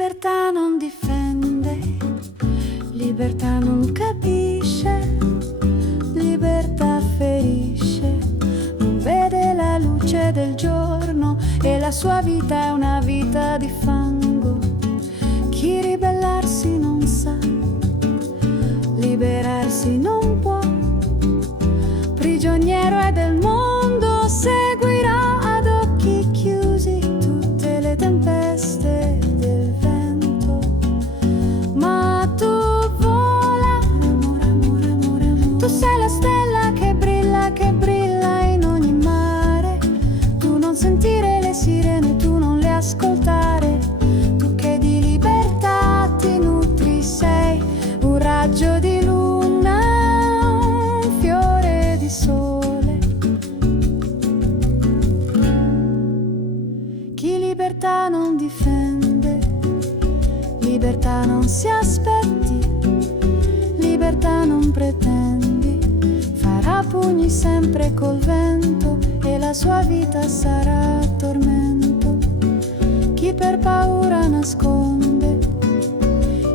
libertà non difende, libertà non capisce, libertà ferisce, non vede la luce del giorno e la sua vita è una vita di fango. Chi ribellarsi non sa, liberarsi non può, prigioniero è del mondo, seguirà ad occhi chiusi tutte le tempeste del vento. Ma tu vola, amore, amore, amore, amore. Tu sei la stella che brilla in ogni mare. Tu non sentire le sirene, tu non le ascoltare. Tu che di libertà ti nutri, sei un raggio di luna, un fiore di sole. Chi libertà non difende, libertà non si aspetti, libertà non pretendi, farà pugni sempre col vento e la sua vita sarà tormento. Chi per paura nasconde,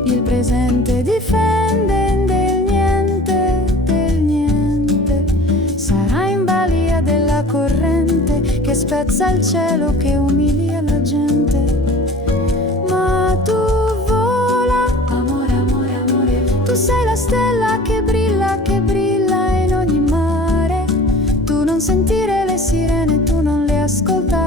il presente difende del niente, sarà in balia della corrente che spezza il cielo, che umilia la gente. Ma tu vola, amore, amore, amore. Tu sei la stella che brilla in ogni mare. Tu non sentire le sirene, tu non le ascoltare.